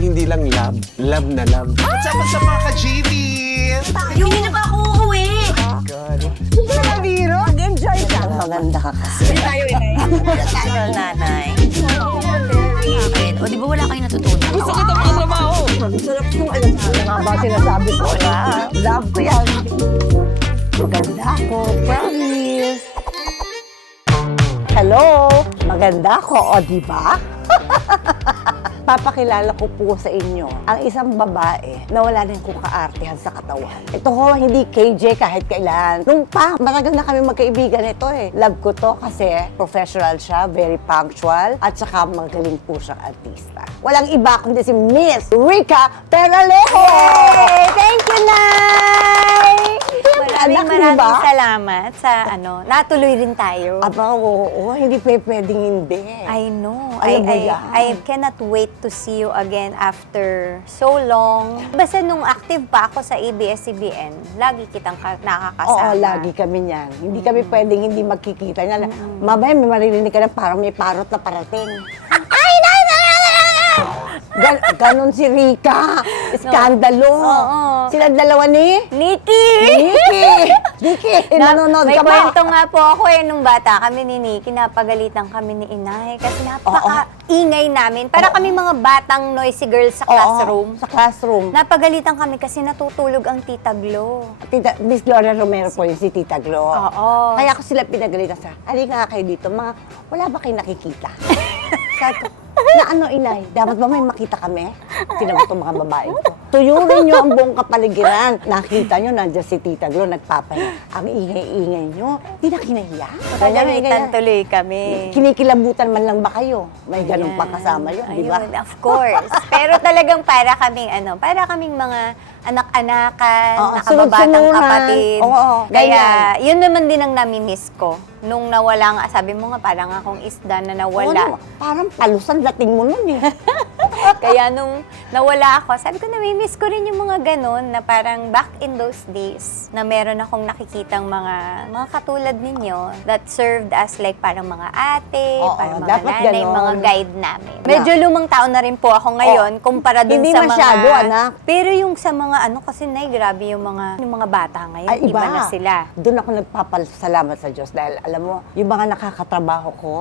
hindi lang love, love na love. What's up sa mga ka-GV? Hindi na ba ako uuwi? Mag-enjoy ka. Maganda ka kasi. Hindi tayo inay. Tagal, nanay. Ayun. O, di ba wala kayong natutunan? Gusto kita makatrabaho. Sarap yung alam sa mga ba sinasabi ko. Love ko yan. Maganda ako, promise. Hello, maganda ako, o diba? Papakilala ko po sa inyo ang isang babae na wala rin kong kaartihan sa katawan. Ito ho, hindi KJ kahit kailan. Nung matagal na kami magkaibigan ito eh. Love ko to kasi professional siya, very punctual, at saka magaling po siyang artista. Walang iba kundi si Miss Rica Peralejo! Yay! Thank you, Nay! Maraming diba? salamat sa natuloy rin tayo. Aba, oo, hindi pwedeng hindi. I know. Alam mo yan. I cannot wait to see you again after so long. Basta nung active pa ako sa ABS-CBN, lagi kitang nakakasama. Oo, lagi kami niyan. Hindi kami pwedeng hindi magkikita. Mamaya may maririnig ka na parang may parot na parating. Ay, ganon si Rica. Iskandalo. Oo. Sila dalawa ni? Nikki! Nikki, nanonood May ka ba? kwento nga po ako nung bata kami ni Nikki, napagalitan kami ni Inay kasi napaka-ingay namin. Para kami mga batang noisy girls sa classroom. Sa classroom. Napagalitan kami kasi natutulog ang Tita Glo. Miss Gloria Romero po yung si Tita Glo. Oo. Kaya ako sila pinagalitan sa, halika nga kayo dito, wala ba kayo nakikita? Sabi ko, na ano, Inay, dapat ba may makita kami? Tinawag itong mga babae ko. Tuyurin nyo ang buong kapaligiran. Nakita nyo, nandiyan si Tita Glo, nagpapahinga. Ang ingay-ingay nyo, di na kinahiya. Pagalitan tuloy kami. Kinikilabutan man lang ba kayo? May ganun pa kasama yun, di ba? Ayun, of course. Pero talagang para kaming mga anak-anakan, nakababatang sunod-sunuran. kapatid. Oo, Kaya, ganyan. yun naman din ang nami-miss ko. Nung nawala nga, sabi mo nga, parang akong isda na nawala. Parang palusan dating mo nun eh. Kaya nung nawala ako, sabi ko, nami-miss ko rin yung mga ganun na parang back in those days na meron akong nakikitang mga katulad ninyo that served as like parang mga ate, Oo, parang mga dapat nanay, ganon. mga guide namin. Medyo lumang taon na rin po ako ngayon kumpara dun Hindi sa mga... masyado, anak. Pero yung sa mga kasi grabe yung mga bata ngayon, Ay, iba na sila. Doon ako nagpapasalamat sa Diyos dahil alam mo, yung mga nakakatrabaho ko,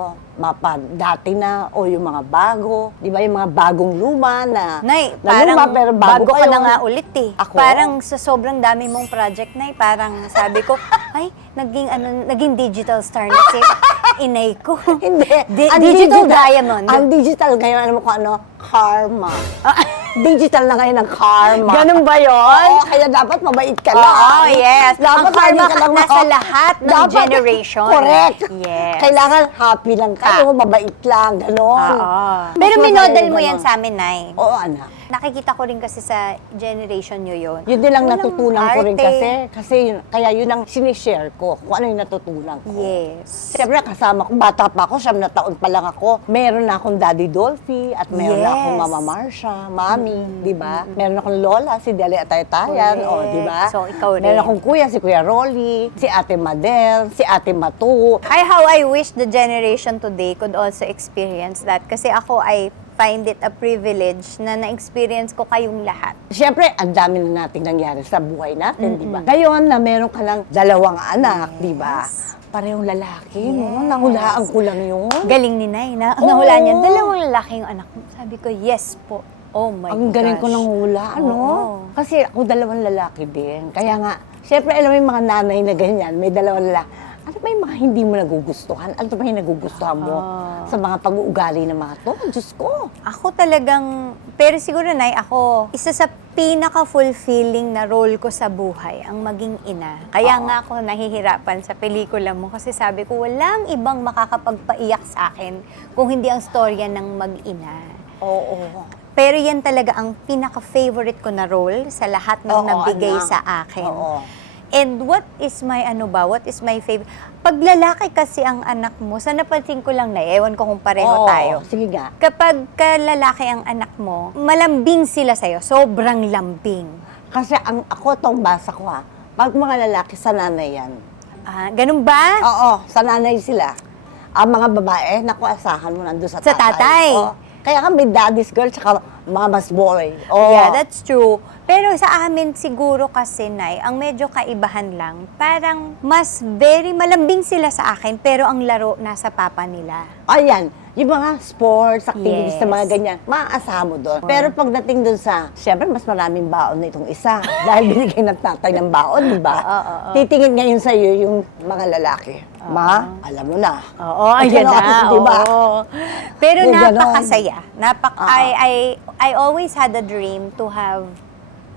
dati na o yung mga bago, di ba yung mga bagong luma na Nay, na parang luma, pero bago pa ka na yung- nga ulit eh. Ako? Parang sa sobrang dami mong project, Nay, parang sabi ko, ay, naging digital star na si inay ko. Hindi. Ang Digital diamond. Ang digital ngayon, alam mo kung ano? Karma. Digital na ngayon ang karma. Ganun ba yun? Oo, kaya dapat mabait ka lang. Oo, yes. Dapat Ang karma lagi ka lang nasa lahat ng generation. Correct. Yes. Kailangan happy lang kayo, mabait lang, gano'n. Oo. Pero Mas minodel magaling mo yan ganon. sa amin, Nay. Oo, anak. Nakikita ko rin kasi sa generation nyo yun. Yun din lang Walang natutunan ko rin arte. kasi kaya yun ang sinishare ko, kung ano yung natutunan ko. Yes. Siyempre, kasama ko, bata pa ako, 9 na taon pa lang ako. Meron na akong Daddy Dolphy at meron na akong Yes. Mama Marcia, Mami, di ba? Meron akong Lola, si Deli Ataytayan, Correct. di ba? So, ikaw rin. Meron akong kuya, si Kuya Rolly, si Ate Madel, si Ate Matu. How I wish the generation today could also experience that. Kasi ako, I find it a privilege na na-experience ko kayong lahat. Siyempre, ang dami na nating nangyari sa buhay natin, di ba? Ngayon na meron ka lang 2 anak, di ba? Parehong lalaki, no? Nahulaan ko lang yun. Galing ni Nay, Oo. nahula niyan. 2 lalaking anak mo. Sabi ko, yes po. Oh my Ang galing ko gosh. ng hula, ano? Oo. Kasi ako 2 lalaki din. Kaya nga, siyempre alam mo yung mga nanay na ganyan, may 2 lalaki. Ano ba yung mga hindi mo nagugustuhan? Ano ba yung nagugustuhan mo sa mga pag-uugali ng mga to? Diyos ko! Ako talagang, pero siguro Nay, ako, isa sa pinaka-fulfilling na role ko sa buhay, ang maging ina. Kaya nga ako nahihirapan sa pelikula mo kasi sabi ko, walang ibang makakapagpaiyak sa akin kung hindi ang storya ng mag-ina. Oo. Pero yan talaga ang pinaka-favorite ko na role sa lahat ng Oo, nabigay anak. sa akin. Oo. And what is my favorite? Pag lalaki kasi ang anak mo, sa napansin ko lang na, ewan ko kung pareho Oo, tayo. sige nga. Kapag lalaki ang anak mo, malambing sila sa'yo, sobrang lambing. Kasi ako tong basa ko pag mga lalaki sa nanay yan. Ah, ganun ba? Oo, sa nanay sila. Ang mga babae, naku, asahan mo nandun sa tatay. Sa tatay? Oo. Kaya ka may daddy's girl tsaka mama's boy. Oh. Yeah, that's true. Pero sa amin siguro kasi, Nay, ang medyo kaibahan lang, parang mas very malambing sila sa akin, pero ang laro nasa papa nila. Ayan, yung mga sports, activities Yes. na mga ganyan, maaasahan mo doon. Pero pagdating doon sa, syempre mas maraming baon na itong isa. Dahil binigay ng tatay ng baon, di ba? Titingin ngayon sa iyo yung mga lalaki. Ma, alam mo na. Oo, At ayan ano, na. di ba? Oo. Pero Yung ganon. napakasaya. I always had a dream to have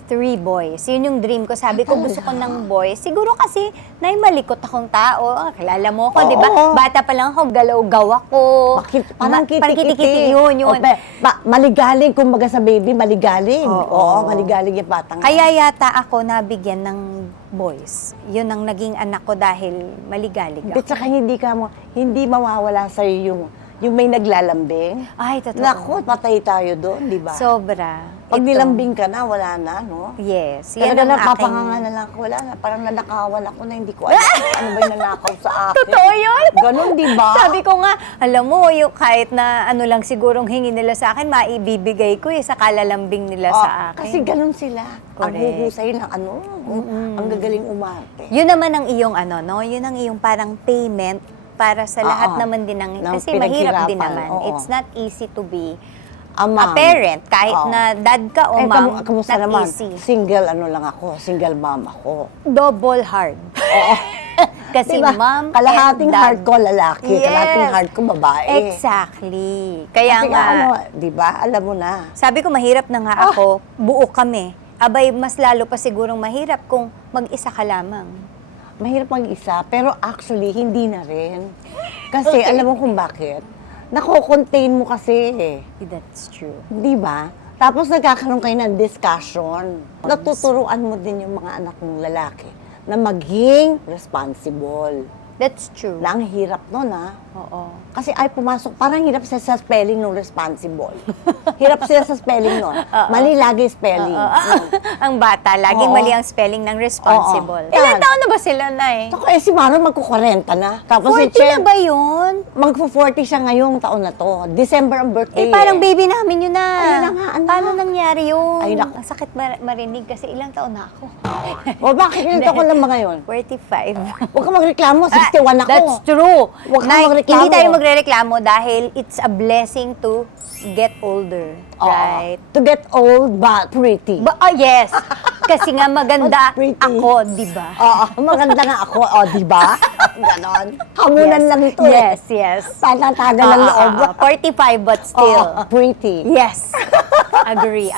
3 boys. Yun yung dream ko. Sabi ko, gusto ko ng boys. Siguro kasi, malikot akong tao. Kilala mo ako, di ba? Oo. Bata pa lang ako, galaw-gaw ako. Parang Parang kiti-kiti. kiti-kiti. Yun. Maligalig, kumbaga sa baby, maligalig. Oo. Oo, maligalig yung batang. Kaya yata ako nabigyan ng boys. Yun ang naging anak ko dahil maligalig At ako. saka hindi mawawala sa'yo yung may naglalambing. Ay, totoo. Naku, patay tayo doon, di ba? Sobra. Pag Ito. nilambing ka na, wala na, no? Yes. Yan Talaga ang aking... napapanganga na lang ako. Wala na, parang nanakawan ako na hindi ko alam kung ano ba yung nanakaw sa akin. Totoo yun? Ganon, di ba? Sabi ko nga, alam mo, yung kahit na ano lang sigurong hingi nila sa akin, maibibigay ko sa kalalambing nila sa akin. Kasi ganon sila. Ang Correct. huhusay ng ano, ang gagaling umarte. Yun naman ang iyong ano, no? Yun ang iyong parang payment para sa lahat Oo. naman din ng... Ng Kasi mahirap din pinaghirapan, naman. oo. It's not easy to be A a parent. Kahit Oo. na dad ka o mom, kamusta not naman? easy. Single ano lang ako, single mom ako. Double hard. Oo. Kasi Diba? mom Kalahating and dad. heart ko lalaki, kalahating Yes. heart ko babae. Exactly. Kaya Kasi nga, ano, di ba? Alam mo na. sabi ko mahirap na nga ako, buo kami. Abay, mas lalo pa sigurong mahirap kung mag-isa ka lamang. Mahirap mag-isa, pero actually, hindi na rin. Kasi Okay. alam mo kung bakit? Nako-contain mo kasi eh. That's true. Di ba? Tapos nagkakaroon kayo ng discussion. Natuturuan mo din yung mga anak mong lalaki na maging responsible. That's true. Na ang hirap nun, ha? Oo. Kasi ay pumasok, parang hirap sila sa spelling ng responsible. Hirap sila sa spelling nun. Mali lagi spelling. Ang bata, laging Oo. mali ang spelling ng responsible. Oo. Ilan Yan. taon na ba sila, Nay? Ako si Maro magko-40 na. Tapos 40 na ba yun? Magpo-40 siya ngayong taon na to. December ang birthday. Parang baby namin yun na. Ayun na nga, anak. Paano nangyari yun? Ay, naku. Ang sakit marinig kasi ilang taon na ako. O bakit ilan taon lang ba ngayon? 45. Huwag ka magreklamo, 61 ako. That's true. Huwag kang Nay, magreklamo. Hindi tayo magrereklamo dahil it's a blessing to get older. Oo. Right? To get old but pretty. Yes. Kasi nga maganda Pretty. ako, di ba? Oo, maganda nga ako, di ba? Ganon. Hamunan lang ito eh. Yes, yes. Panatagal ng loob. 45 but still. Pretty. Yes. Agree.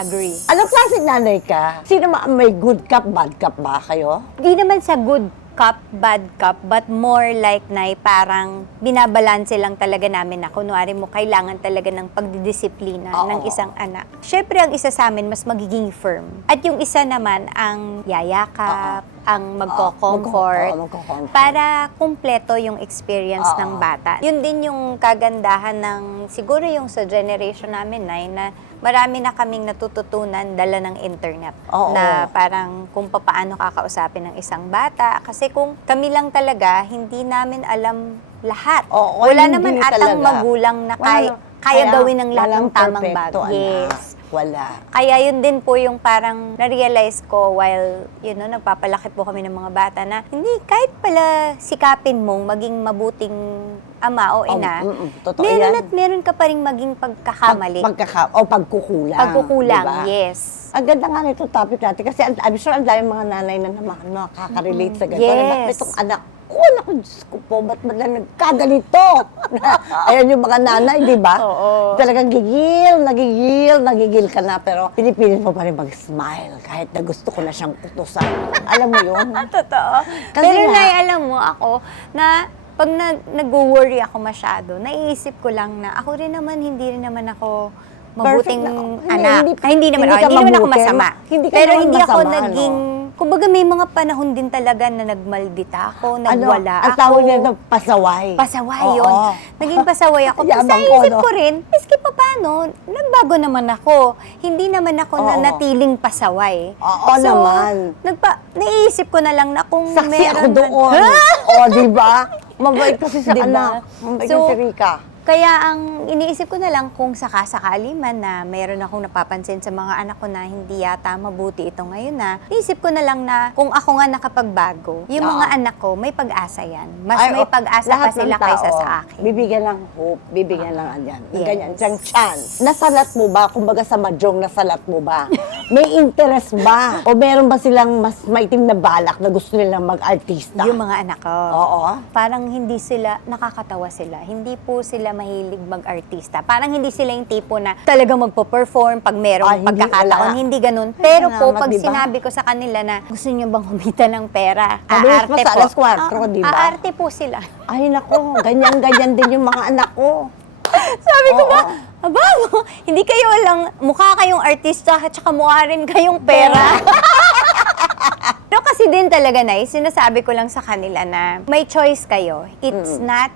Anong klase nanay ka? Sino may good cup, bad cup ba kayo? Di naman sa good cup, bad cup, but more like na parang binabalanse lang talaga namin na kunwari mo kailangan talaga ng pagdidisiplina Oo. ng isang anak. Syempre, ang isa sa amin mas magiging firm. At yung isa naman ang yayakap, ang magko-comfort, magko-comfort. para kumpleto yung experience Oo. ng bata. Yun din yung kagandahan ng siguro yung sa generation namin na marami na kaming natututunan dala ng internet. Oo. Na parang kung paano kakausapin ng isang bata. Kasi kung kami lang talaga, hindi namin alam lahat. Oo, Wala hindi naman talaga. atang magulang na kaya gawin ng lahat ng tamang perfecto, bagay. anak. Yes. Wala. Kaya yun din po yung parang na-realize ko while, nagpapalaki po kami ng mga bata na hindi, kahit pala sikapin mong maging mabuting ama o ina, Totoo meron yan. at meron ka pa rin maging pagkakamali. Pagkukulang. Pagkukulang, diba? yes. Ang ganda nga nito topic natin kasi I'm sure ang dami mga nanay na nakaka-relate sa ganito. Yes. Bakit itong anak ko, naku, Diyos ko po, ba't ba na nagkaganito? Ayan yung mga nanay, di ba? Oo. Talagang nagigil ka na, pero pinipilit mo pa rin mag-smile kahit na gusto ko na siyang utusan. Alam mo yun? Totoo. Kasi Pero nga- Nay, alam mo ako, na pag nag-worry ako masyado, naiisip ko lang na ako rin naman, hindi rin naman ako mabuting Perfect na- anak. hindi Hindi naman ka naman ako mabuti. masama. Hindi ka Pero naman hindi ako masama, naging, kumbaga may mga panahon din talaga na nagmaldita ako, nagwala ang ako. tawag niya na pasaway. Pasaway Oo. yun. Naging pasaway ako. Tapos Yabang ko, naisip no? ko rin, miski pa paano, nagbago naman ako. Hindi naman ako Oo. natiling pasaway. Oo naman. Naiisip ko na lang na kung Saksi ako meron doon. O, di ba? Mabait kasi sa Di ba? anak. Mabait So, si Rika. Kaya ang iniisip ko na lang kung sakasakali man na mayroon akong napapansin sa mga anak ko na hindi yata mabuti ito ngayon na, iniisip ko na lang na kung ako nga nakapagbago, yung mga anak ko, may pag-asa yan. Mas may pag-asa pa lahat ng sila tao, kaysa sa akin. Bibigyan ng hope, bibigyan ng ganyan. Yes. Ganyan, siyang chance. Nasalat mo ba? Kumbaga sa mahjong, nasalat mo ba? May interest ba? O meron ba silang mas maitim na balak na gusto nilang mag-artista? Yung mga anak ko. Oo. Parang hindi sila, nakakatawa sila. Hindi po sila mahilig mag-artista. Parang hindi sila yung tipo na talagang magpo-perform pag merong Hindi, pagkakataon. wala. Hindi ganun. Pero Salamat, po, pag diba? sinabi ko sa kanila na gusto niyo bang kumita ng pera, Mabilis pa aarte sa po. alas 4, diba? Aarte po sila. Ay, nako, ganyan-ganyan din yung mga anak ko. Sabi ko Oo. ba, aba, hindi kayo lang, mukha kayong artista at saka mukha rin kayong pera. Pero kasi din talaga na, sinasabi ko lang sa kanila na may choice kayo. It's not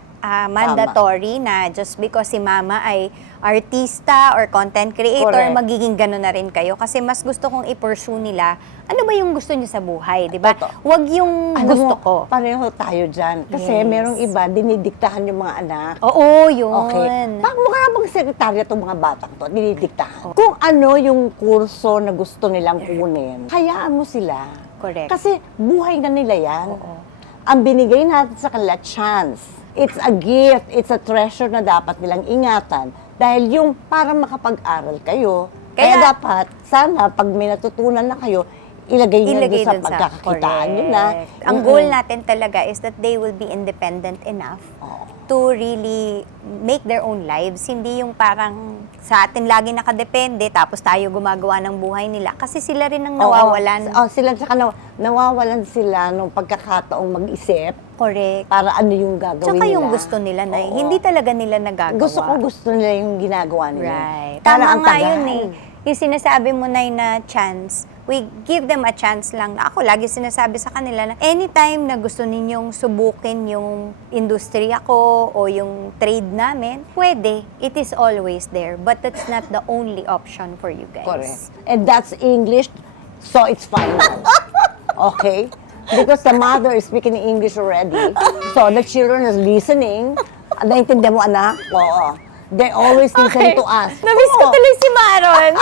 mandatory na just because si mama ay artista or content creator, Correct. magiging gano'n na rin kayo. Kasi mas gusto kong i-pursue nila, ano ba yung gusto niyo sa buhay, di ba? Totoo. Huwag yung Alam gusto mo, ko. pareho tayo dyan. Kasi Yes. merong iba, dinidiktahan yung mga anak. Oo, yun. Okay. Mukha bang sekretarya itong mga batang to, dinidiktahan. Kung ano yung kurso na gusto nilang kunin, hayaan mo sila. Correct. Kasi buhay na nila yan. Oo. Ang binigay natin sa kanila, chance. It's a gift, it's a treasure na dapat nilang ingatan. Dahil yung para makapag-aral kayo, kaya dapat, sana, pag may natutunan na kayo, ilagay nyo doon sa dun pagkakakitaan nyo na. correct. Ang goal natin talaga is that they will be independent enough to really make their own lives. Hindi yung parang sa atin lagi nakadepende, tapos tayo gumagawa ng buhay nila. Kasi sila rin ang nawawalan. Sila, tsaka nawawalan sila nung pagkakataong mag-isip Correct. para ano yung gagawin Tsaka nila. yung gusto nila na Oo. hindi talaga nila nagagawa. Gusto nila yung ginagawa nila. Right. Parang Tama ang nga tagal. yun eh. Yung sinasabi mo na chance, we give them a chance lang. Ako lagi sinasabi sa kanila na anytime na gusto ninyong subukin yung industriya ko o yung trade namin, pwede. It is always there. But that's not the only option for you guys. Correct. And that's English, so it's final. Okay? Because the mother is speaking English already. So the children is listening. Naintindihan mo, anak? Oo. They always listen to us. Namiss ko Oo. tuloy si Maron.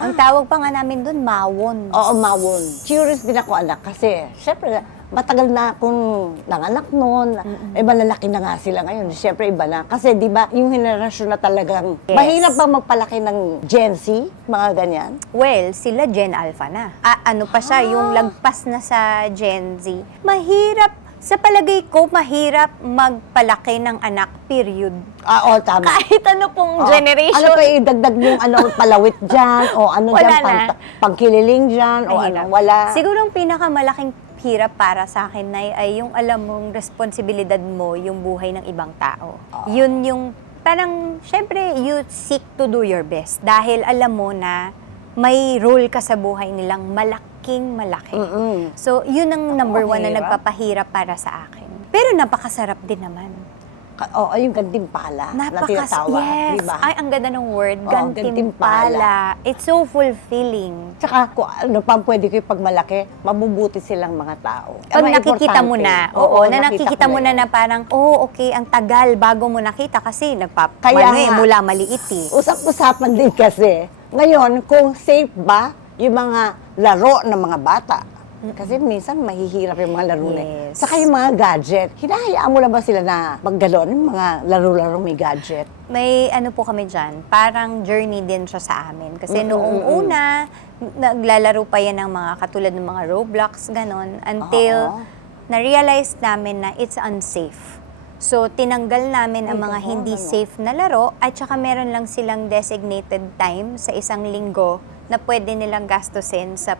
Ang tawag pa nga namin doon, mawon. Oo, mawon. Curious din ako, anak, kasi syempre, matagal na akong nanganak noon. Malalaki na nga sila ngayon. Syempre, iba na. Kasi, di ba, yung henerasyon na talagang, Yes. mahirap ba magpalaki ng Gen Z? Mga ganyan? Well, sila Gen Alpha na. Ano pa siya, yung lagpas na sa Gen Z. Mahirap, sa palagay ko, mahirap magpalaki ng anak, period. Oo, tama. Kahit ano pong Oo. generation. Ano pa idagdag yung palawit dyan? O ano Wala dyan? na. Pangkililing dyan? O ano? Mahirap. Wala. Siguro ang pinakamalaking hirap para sa akin ay yung alam mong responsibilidad mo yung buhay ng ibang tao. Yun yung parang, syempre, you seek to do your best. Dahil alam mo na may role ka sa buhay nilang malaking malaki. So, yun ang number one na hirap. nagpapahirap para sa akin. Pero napakasarap din naman. Oo, yung gantimpala na tinatawag. Yes. Diba? Ay, ang ganda ng word. Oo, Gantimpala. gantimpala. It's so fulfilling. Tsaka kung ano pang pwede ko pag malaki, mabubuti silang mga tao. Pag Ang nakikita mo importante. na, oo, na nakita nakikita ko mo na yun. na parang, okay, ang tagal bago mo nakita kasi Kaya nga. mula maliit eh. Usap-usapan din kasi, ngayon, kung safe ba yung mga laro ng mga bata? Kasi minsan mahihirap yung mga laro na. Yes. Saka yung mga gadget. Hinahayaan mo na ba sila na maggalon, yung mga laro-laro may gadget? May ano po kami dyan, parang journey din siya sa amin. Kasi noong una, naglalaro pa yan ng mga katulad ng mga Roblox, ganon, until na-realize namin na it's unsafe. So, tinanggal namin ang mga hindi safe na laro at saka meron lang silang designated time sa isang linggo na pwede nilang gastusin sa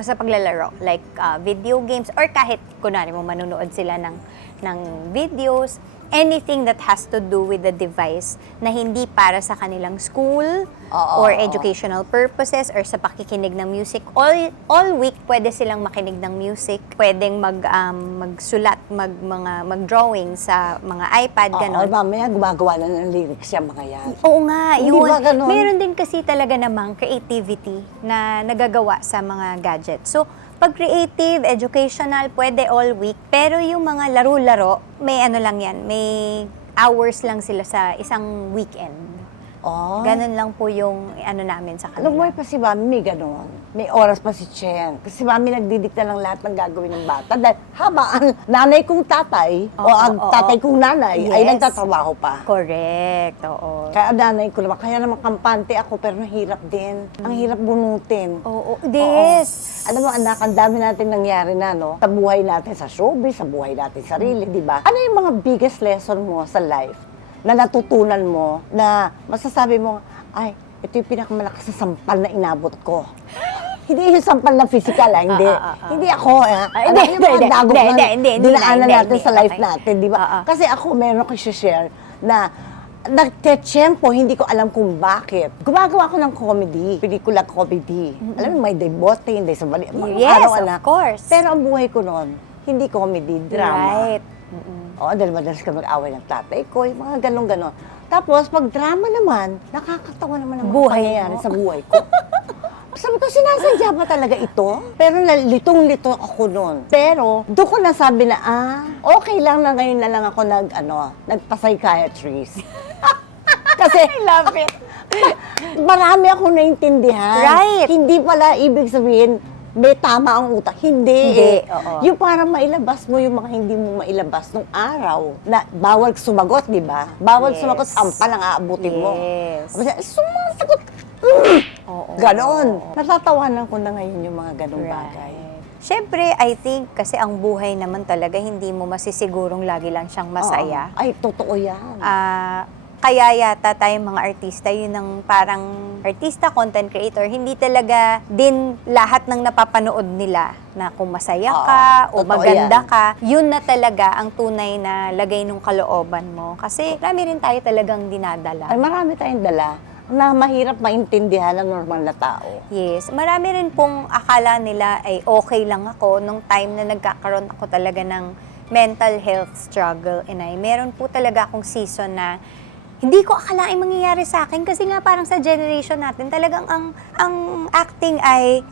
sa paglalaro. Like video games or kahit kunwari mo manunood sila ng videos, anything that has to do with the device na hindi para sa kanilang school or educational purposes or sa pakikinig ng music. All week pwede silang makinig ng music, pwedeng magsulat, mag-drawing sa mga iPad, ganon. Mamaya gumagawa na ng lyrics yung mga yan. Oo nga, Hindi yun. ba ganun? Meron din kasi talaga namang creativity na nagagawa sa mga gadgets. So, pag creative, educational, pwede all week. Pero yung mga laro-laro, may ano lang yan, may hours lang sila sa isang weekend. Oh. Ganun lang po yung ano namin sa Alam mo kanila. pa si Mami, may ganon. May oras pa si Chen. Kasi si Mami nagdidikta lang lahat ng gagawin ng bata. Dahil haba ang nanay kong tatay o ang tatay kong nanay ay Yes. nagtatrabaho pa. Correct, oo. Kaya nanay ko naman, kaya naman kampante ako pero mahirap din. Ang hirap bunutin. Oo, yes. Alam mo anak, ang dami natin nangyari na, no? Sa buhay natin sa showbiz, sa buhay natin sarili, di ba? Ano yung mga biggest lesson mo sa life na natutunan mo na masasabi mo, ay, ito yung pinakamalakas na sampal na inabot ko. Hindi yung sampal na physical, hindi. Hindi ako, hindi, yung mga hindi, dagok hindi, na hindi, dinaanan hindi, natin hindi, sa life okay. natin, di ba? Kasi ako, meron ko share na nagtetsyempo, hindi ko alam kung bakit. Gumagawa ko ng comedy, pelikula comedy. Alam mo, may day bote, day sa bali. Yes, araw, of anak. course. Pero ang buhay ko noon, hindi comedy, drama. Right. Oo, dahil madalas ka mag-away ng tatay ko, yung mga ganon-ganon. Tapos, pag drama naman, nakakatawa naman ang mga Buhay pangyayari mo. sa buhay ko. Sabi ko, sinasadya ba talaga ito? Pero litong-lito ako noon. Pero, doon ko nasabi na, okay lang na ngayon na lang ako nagpa-psychiatrist. Kasi, I love it. Marami akong naintindihan. Right. Hindi pala ibig sabihin, may tama ang utak. Hindi. Hindi, oo. Yung para mailabas mo yung mga hindi mo mailabas nung araw na bawal sumagot, di ba? Bawal Yes. sumagot, sampal ang aabutin mo. Yes. Kasi, sumasagot. Oo. Ganon. Natatawanan ko na ngayon yung mga ganong bagay. Siyempre, I think, kasi ang buhay naman talaga, hindi mo masisigurong lagi lang siyang masaya. Oo. Ay, totoo yan. Kaya yata tayong mga artista, yun ang parang artista, content creator, hindi talaga din lahat ng napapanood nila na kung masaya ka o totoo maganda yan. ka, yun na talaga ang tunay na lagay ng kalooban mo. Kasi marami rin tayo talagang dinadala. Ay, marami tayong dala na mahirap maintindihan ng normal na tao. Yes. Marami rin pong akala nila ay okay lang ako nung time na nagkakaroon ako talaga ng mental health struggle. And meron po talaga akong season na hindi ko akalain mangyayari sa akin kasi nga parang sa generation natin talagang ang acting ay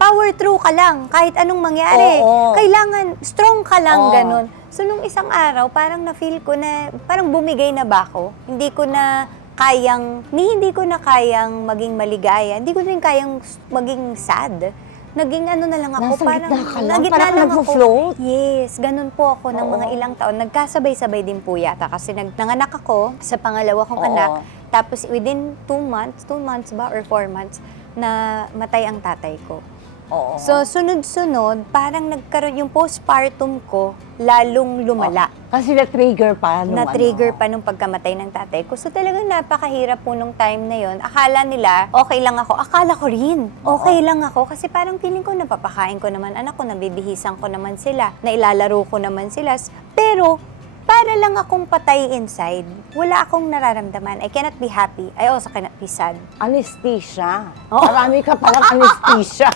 power through ka lang kahit anong mangyari. Oo. Kailangan strong ka lang, Oo. ganun. So nung isang araw parang na-feel ko na parang bumigay na ba ako? Hindi ko na kayang maging maligaya. Hindi ko rin kayang maging sad. Naging ano na lang ako, Nasa gitna ka lang, parang nagfo-float. Yes, ganun po ako ng Oo. mga ilang taon. Nagkasabay-sabay din po yata kasi nanganak ako sa pangalawa kong Oo. anak. Tapos within 2 months ba or 4 months, na matay ang tatay ko. Oo. So, sunod-sunod, parang nagkaroon yung postpartum ko, lalong lumala. Kasi na-trigger pa nung Na-trigger pa nung pagkamatay ng tatay ko. So talagang napakahirap po nung time na yon. Akala nila, okay lang ako. Akala ko rin, okay lang ako. Kasi parang feeling ko, napapakain ko naman anak ko, nabibihisan ko naman sila, nailalaro ko naman sila. Pero, para lang akong patay inside, wala akong nararamdaman. I cannot be happy. I also cannot be sad. Anesthesia. Oo. Marami ka palang anesthesia.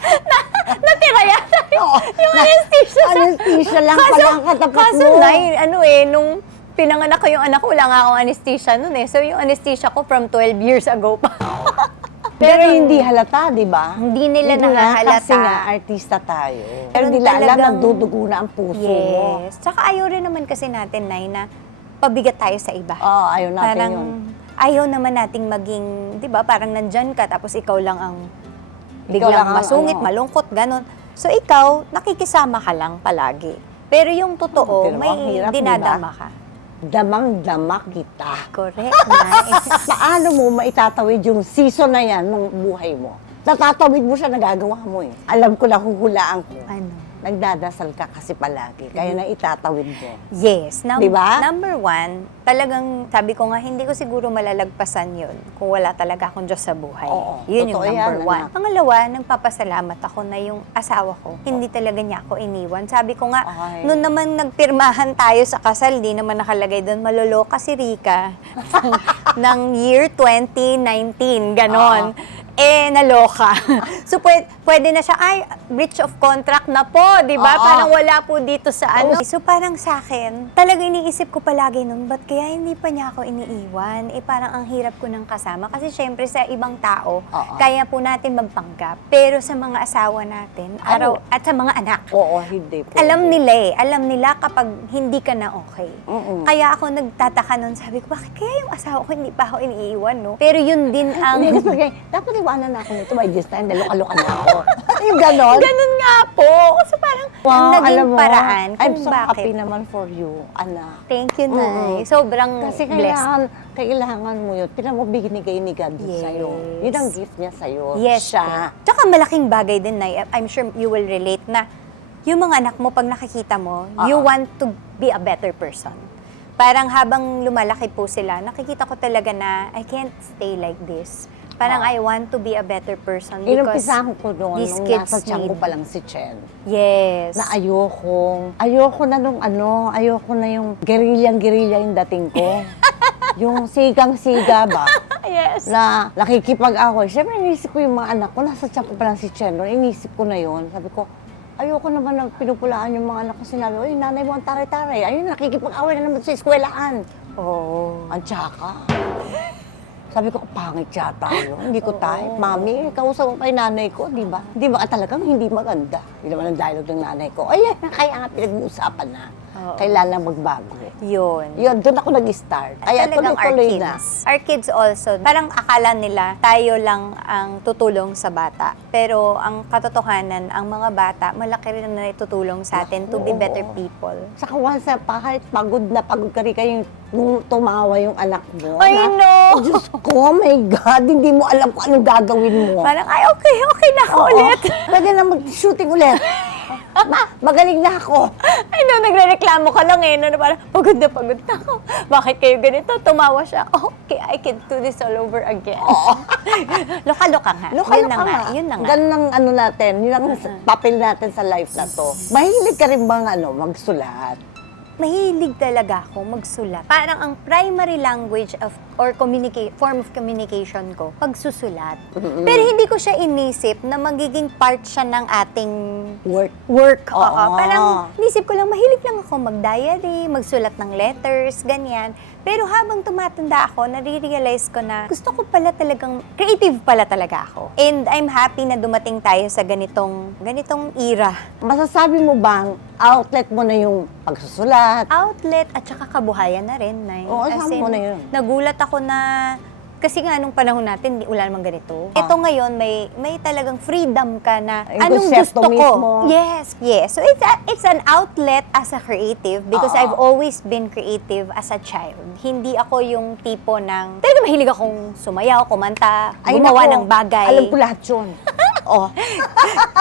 Natira yata Oo. yung anesthesia. Anesthesia lang pala ang katapat Kaso mo. nung pinanganak ko yung anak ko, wala nga akong anesthesia nun eh. So yung anesthesia ko from 12 years ago pa. Pero hindi halata, di ba? Hindi nila Hindi nga, nakahalata. Kasi nga, artista tayo. Pero Pero hindi nila alam, talagang- nagdudugo na ang puso mo. Yes. Tsaka ayaw rin naman kasi natin, Nay, na pabigat tayo sa iba. Oo, ayaw natin Parang yun. ayaw naman nating maging, di ba, parang nandyan ka, tapos ikaw lang ang Ikaw biglang lang ang masungit, ano. malungkot, ganon. So ikaw, nakikisama ka lang palagi. Pero yung totoo, Pero ang may hirap, dinadama ka. Damang-dama kita. Correct, Nay. Paano mo maitatawid yung season na yan ng buhay mo? Natatawid mo siya, nagagawa mo eh. Alam ko na huhulaan ko. Ano? Nagdadasal ka kasi palagi, kaya na itatawid mo. Yes. Diba? Number one, talagang sabi ko nga, hindi ko siguro malalagpasan yun kung wala talaga akong Diyos sa buhay. Oo, Yun yung totoo number yan, one. anak. Pangalawa, nagpapasalamat ako na yung asawa ko, hindi talaga niya ako iniwan. Sabi ko nga, Ay. noon naman nagpirmahan tayo sa kasal, di naman nakalagay doon, maloloka si Rika ng year 2019, ganon. naloka. So, pwede na siya, breach of contract na po, di ba? Oo. Parang wala po dito sa ano. So, parang sa akin, talaga iniisip ko palagi nun, ba't kaya hindi pa niya ako iniiwan? Parang ang hirap ko ng kasama. Kasi syempre, sa ibang tao, Oo. kaya po natin magpanggap. Pero sa mga asawa natin, at sa mga anak, Oo, hindi po. alam nila kapag hindi ka na okay. Mm-mm. Kaya ako nagtataka nun, sabi ko, bakit kaya yung asawa ko hindi pa ako iniiwan, no? Pero yun din ang... Dapat iwanan na ako nito by this time, daloka-loka na ako. Yung ganon. Ganun nga po. So parang ang naging alam mo, paraan I'm kung so happy bakit. naman for you, anak. Thank you, Nay. Mm-mm. Sobrang Kasi blessed. kailangan mo yun. Tinan mo, binigay ni God Yes. sa'yo. Yun ang gift niya sa'yo. Yes, Siya. po. Tsaka malaking bagay din, Nay. I'm sure you will relate na yung mga anak mo, pag nakikita mo, you want to be a better person. Parang habang lumalaki po sila, nakikita ko talaga na I can't stay like this. Parang I want to be a better person because Inumpisahan ko doon these nung kids nasa tiyan ko need- pa lang si Chen. Yes. Na ayoko na nung ayoko na yung gerilyang-gerilya yung dating ko. Yung sigang-siga ba? Yes. Na nakikipag-away. Siyempre, inisip ko yung mga anak ko. Nasa tiyan ko pa lang si Chen. Noon, inisip ko na yun. Sabi ko, ayoko naman na pinupulaan yung mga anak ko. Sinabi, oy, nanay mo ang taray-taray. Ayun, nakikipag-away na naman sa eskwelahan. Oh. Ang tsaka. Sabi ko, pangit yata yun. Hindi ko tayo. Mami, kausap mo pa yung nanay ko, di ba? Di ba talagang hindi maganda? Hindi naman ang dialogue ng nanay ko. Ay, kaya nga pinag-uusapan na. Oo. Kailangan magbago. Yun. Yun, doon ako nag-start. Kaya Talagang tuloy-tuloy na. Our kids also, parang akala nila tayo lang ang tutulong sa bata. Pero ang katotohanan, ang mga bata, malaki rin na itutulong sa atin to be Oo. better people. Saka once kahit pagod ka rin kayo, nung tumawa yung anak mo. I know! Diyos ko, oh my God, hindi mo alam kung anong gagawin mo. Parang, okay na ako Oo. ulit. Pwede na mag-shooting ulit. Magaling na ako. I know, nagre-reklamo ka lang eh. No, parang, pagod na ako. Bakit kayo ganito? Tumawa siya. Okay, I can do this all over again. Oo. Loka-loka nga. Loka-loka Yun na nga. Yun na nga. Ganun ang ano natin, yun ang papel natin sa life na to. Mahilig ka rin bang magsulat? Mahilig talaga ako magsulat. Parang ang primary language of or form of communication ko, pagsusulat. Pero hindi ko siya inisip na magiging part siya ng ating work. Oo. Parang inisip ko lang, mahilig lang ako mag-diary, magsulat ng letters, ganyan. Pero habang tumatanda ako, nare-realize ko na gusto ko pala talagang, creative pala talaga ako. And I'm happy na dumating tayo sa ganitong era. Masasabi mo bang outlet mo na yung pagsusulat? Outlet at saka kabuhayan na rin, Nay. Oo, As sabi in, mo na yun. Nagulat ako na, kasi nga nung panahon natin, wala namang ganito. Ito ngayon, may talagang freedom ka na Yung anong konsepto gusto ko. mismo. Yes. So it's an outlet as a creative because Oo. I've always been creative as a child. Hindi ako yung tipo ng, talaga mahilig akong sumayaw, kumanta, gumawa nako, ng bagay. Alam ko lahat yun. Oh.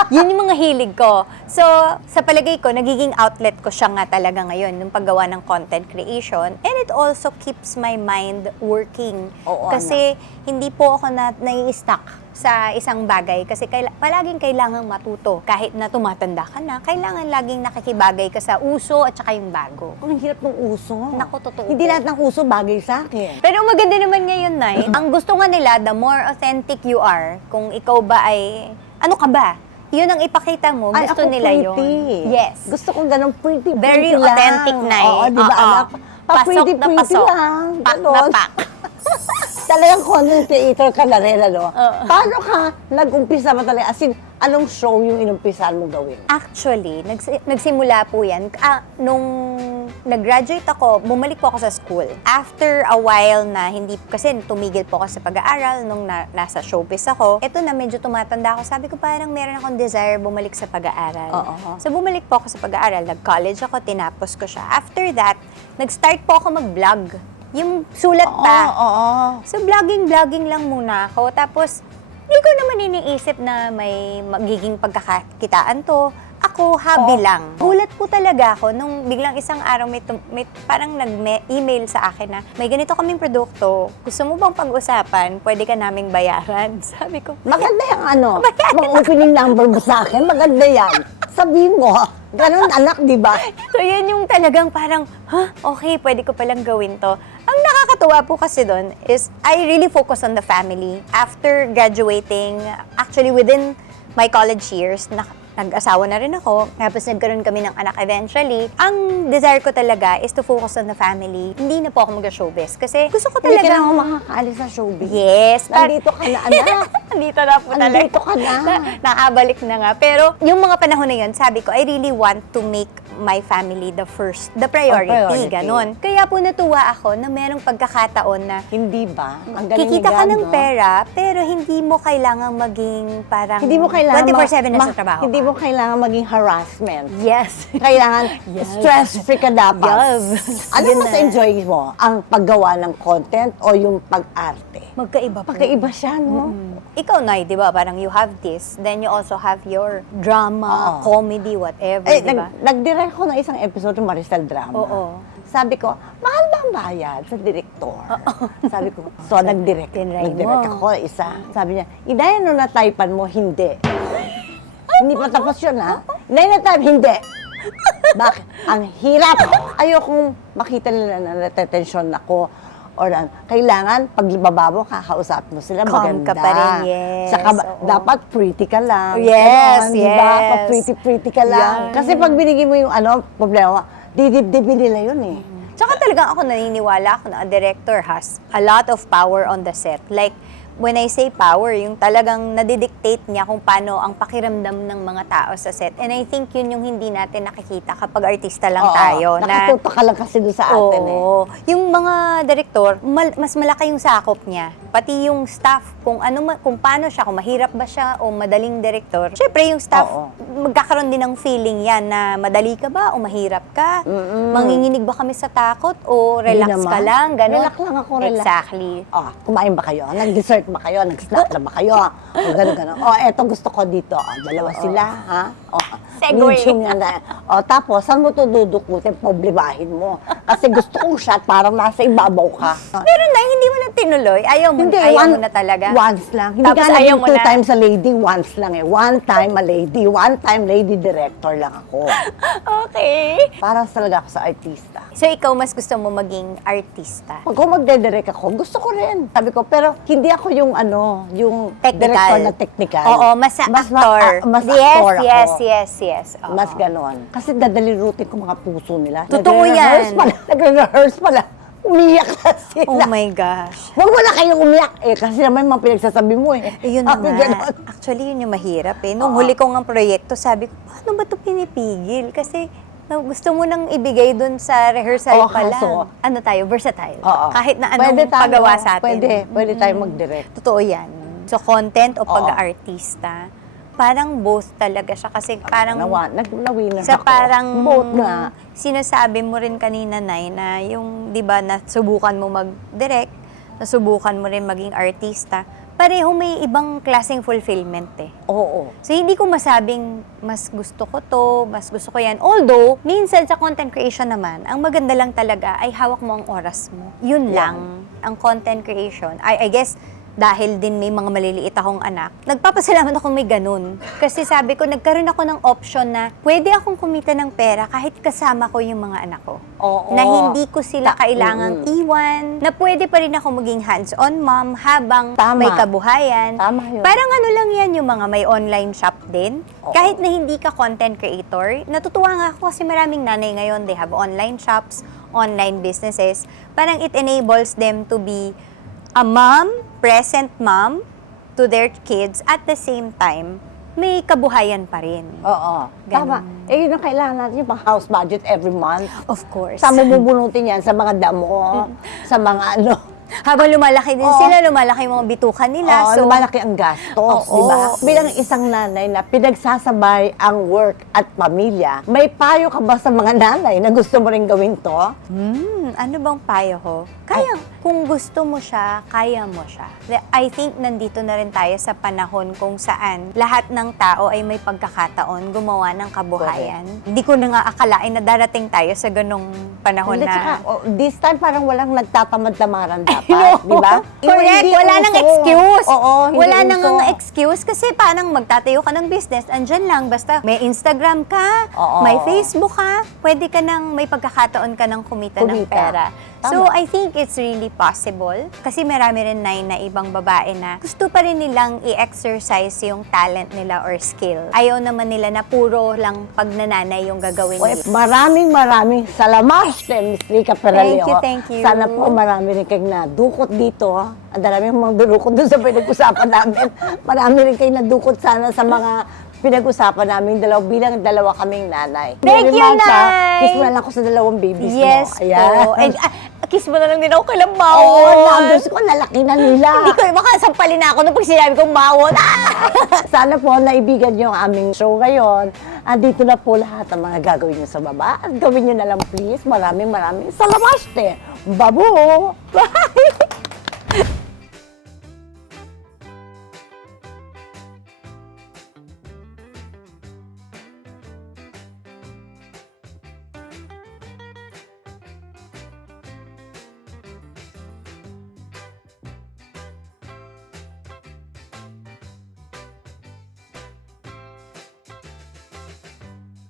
Yun yung mga hilig ko. So, sa palagay ko, nagiging outlet ko siya nga talaga ngayon, yung paggawa ng content creation. And it also keeps my mind working. Oo, Kasi hindi po ako nai-stuck sa isang bagay. Kasi palaging kailangang matuto. Kahit na tumatanda ka na, kailangan laging nakikibagay ka sa uso at saka yung bago. Ang hirap ng uso. Naku, totoo Hindi po. lahat ng uso bagay sa akin. Pero maganda naman ngayon, Nay. Ang gusto nga nila, the more authentic you are, kung ikaw ba ay, ano ka ba? Yun ang ipakita mo, Ay, gusto ako nila pretty. yun. Yes. Gusto ko ganun pretty, Very pretty lang. authentic, Nay. Oo, di ba, Oo. anak? Pasok na Pretty pasok. lang. Pak na Ganon. pak. Talagang content creator ka na rin, ano? Oo. Paano ka nag-umpisa ba talaga? As in, anong show yung inumpisahan mo gawin? Actually, nagsimula po yan. Nung nag-graduate ako, bumalik po ako sa school. After a while na hindi, kasi tumigil po ako sa pag-aaral nung nasa showbiz ako. Ito na, medyo tumatanda ako. Sabi ko parang meron akong desire bumalik sa pag-aaral. Oo. So bumalik po ako sa pag-aaral. Nag-college ako, tinapos ko siya. After that, nag-start po ako mag-vlog. Yung sulat pa. Oo. So, vlogging lang muna ako. Tapos, hindi ko naman iniisip na may magiging pagkakakitaan to. Ako, hobby lang. Gulat po talaga ako nung biglang isang araw may parang nag-email sa akin na may ganito kaming produkto. Gusto mo bang pag-usapan? Pwede ka naming bayaran. Sabi ko, Maganda yung ano, mga opening number mo sa akin, maganda yan. Sabihin mo, ganun anak, di ba? So, yun yung talagang parang, okay, pwede ko palang gawin to. Ang nakakatuwa po kasi doon is I really focus on the family. After graduating, actually within my college years, nag-asawa na rin ako, tapos nagkaroon kami ng anak eventually. Ang desire ko talaga is to focus on the family. Hindi na po ako mag-showbiz kasi gusto ko Hindi talaga... ka na makakaalis sa showbiz. Yes. Nandito ka na, anak. Nandito na po talaga. Nandito ka na. Nakabalik na nga. Pero yung mga panahon na yun, sabi ko, I really want to make my family the priority. Ganon. Kaya po natuwa ako na merong pagkakataon na Hindi ba? Ang galing kikita ni ka God, ng no? pera, pero hindi mo kailangang maging parang Hindi mo kailangan 24/7 na sa trabaho Hindi ka. mo kailangan maging harassment. Yes. Kailangan stress-free ka dapat. Yes. Ano Yun mas na. enjoy mo? Ang paggawa ng content o yung pag-arte? Magkaiba po. Pagkaiba siya, no? Ikaw, Nay, di ba? Parang you have this, then you also have your drama, Oo. comedy, whatever, Eh, di ba? nag-direct ko ng isang episode ng Maricel Drama. Oo. Sabi ko, mahal ba ang bayad sa direktor? Sabi ko, so nag-direct. Tinry Nag-direct mo. ako isa. Sabi niya, Inday, ano na-typan mo? Hindi. Hindi pa tapos yun, ha? Inday, na-type? Hindi. Bakit? Ang hirap. Ayokong makita nila na natetensyon ako. Or kailangan, pag ibaba mo, kakausap mo sila, Calm maganda. ka pa rin, yes. Saka Oo. dapat pretty ka lang. Yes, Ganon, di ba? yes. Pag pretty ka lang. Yan. Kasi pag binigay mo yung problema, didibdibin nila yun eh. Tsaka talagang ako naniniwala ako na a director has a lot of power on the set. Like, when I say power, yung talagang nadidictate niya kung paano ang pakiramdam ng mga tao sa set. And I think yun yung hindi natin nakikita kapag artista lang Oo, tayo. nakatuto ka lang kasi doon sa atin eh. Oo. Yung mga direktor, mas malaki yung sakop niya. Pati yung staff, kung paano siya, kung mahirap ba siya o madaling direktor. Syempre yung staff, Oo. magkakaroon din ng feeling yan na madali ka ba o mahirap ka? Manginginig ba kami sa takot o relax Hindi ka naman. lang? Ganon. Relax lang ako, relax. Exactly. Oh, kumain ba kayo? Nag-dessert ba kayo? Nag-snack na ba kayo? O gano'n. O, eto gusto ko dito. O, dalawa sila, ha? O, Segue. minching na. O, tapos, saan mo ito dudukutin? Problemahin mo. Kasi gusto kong shot, parang nasa ibabaw ka. Pero na, hindi mo na tinuloy. Ayaw mo na talaga. Once lang. Hindi Tapos ka ayaw naging mo two na. times a lady, once lang eh. One time a lady, one time lady director lang ako. Okay. Para talaga ako sa artista. So, ikaw mas gusto mo maging artista? Pag magde-direct ako, gusto ko rin. Sabi ko, pero hindi ako yung yung Technical. director na technical. Oo, mas actor. Mas yes, actor ako. yes. Oo. Mas ganon. Kasi dadalirutin ko mga puso nila. Totoo yan. Nagre-rehearse pala. Umiyak na sila. Oh my gosh. Huwag mo na kayong umiyak. Eh, kasi naman mga pinagsasabi mo eh. Yun na Sabi nga. ganon. Actually, yun yung mahirap eh. Nung huli ko ng proyekto, sabi ko, paano ba ito pinipigil? Kasi gusto mo nang ibigay dun sa rehearsal Oo, pa lang. kaso- Ano tayo, versatile. Oo. Kahit na anong Pwede tayo, pagawa sa atin. Pwede tayo mag-direct. Totoo yan. So, content o Oo. pag-artista, parang both talaga siya. Kasi parang Nawinan sa ako. parang Both nga. sinasabi mo rin kanina, Nay, na yung, di ba, nasubukan mo mag-direct, nasubukan mo rin maging artista, pareho may ibang klaseng fulfillment eh. Oo. So, hindi ko masabing mas gusto ko to, mas gusto ko yan. Although, minsan sa content creation naman, ang maganda lang talaga ay hawak mo ang oras mo. Yun lang, ang content creation. I guess, dahil din may mga maliliit akong anak, nagpapasalamat ako may ganun. Kasi sabi ko, nagkaroon ako ng option na pwede akong kumita ng pera kahit kasama ko yung mga anak ko. Oo. Na hindi ko sila kailangang iwan. Na pwede pa rin ako maging hands-on mom habang Tama. may kabuhayan. Tama yun. Parang ano lang yan, yung mga may online shop din. Oo. Kahit na hindi ka content creator, natutuwa nga ako kasi maraming nanay ngayon, they have online shops, online businesses. Parang it enables them to be a mom, present mom to their kids at the same time, may kabuhayan pa rin. Oo. Ganun. Tama. Eh, yun ang kailangan natin, yung house budget every month. Of course. Saan mo bubunutin yan? Sa mga damo, sa mga ano. Habang lumalaki din Oo. sila, lumalaki yung mga bitukan nila. Oo, lumalaki ang gastos, Oo. di ba? Bilang isang nanay na pinagsasabay ang work at pamilya, may payo ka ba sa mga nanay na gusto mo rin gawin to? Ano bang payo ko? Kaya, kung gusto mo siya, kaya mo siya. I think nandito na rin tayo sa panahon kung saan lahat ng tao ay may pagkakataon gumawa ng kabuhayan. Hindi ko na nga akalain na darating tayo sa ganong panahon Hindi, na... tsaka, this time parang walang nagtatamad-tamaran dapat, No. di ba? Correct, Hindi wala uso. nang excuse. Oo, hindi wala uso. nang excuse kasi parang magtatayo ka ng business, andyan lang, basta may Instagram ka, Oo. may Facebook ka, pwede ka nang may pagkakataon ka ng kumita ng Kumita. pera. Tama. So, I think it's really possible. Kasi marami rin na ibang babae na gusto pa rin nilang i-exercise yung talent nila or skill. Ayaw naman nila na puro lang pagnananay yung gagawin Oy, nila. maraming salamat, Miss Rica Peraleo. Thank you. Sana po marami rin kayong nadukot dito. Ang dami mga dudukot doon sa pinag-usapan namin. Marami rin kayong nadukot sana sa mga pinag-usapan namin bilang dalawa kaming nanay. Thank you, Nay! Nay! Kiss mo na lang ako sa dalawang babies Yes mo. Ayan. po. And, kiss mo na lang din ako kay Oo, Lambawon. numbers ko, nalaki na nila. Hindi ko makasampalin na ako nung pag sinabi kong bawon. Sana po naibigan niyo ang aming show ngayon. Andito na po lahat ang mga gagawin niyo sa baba. At gawin niyo na lang please. Maraming salamat. Babu! Bye!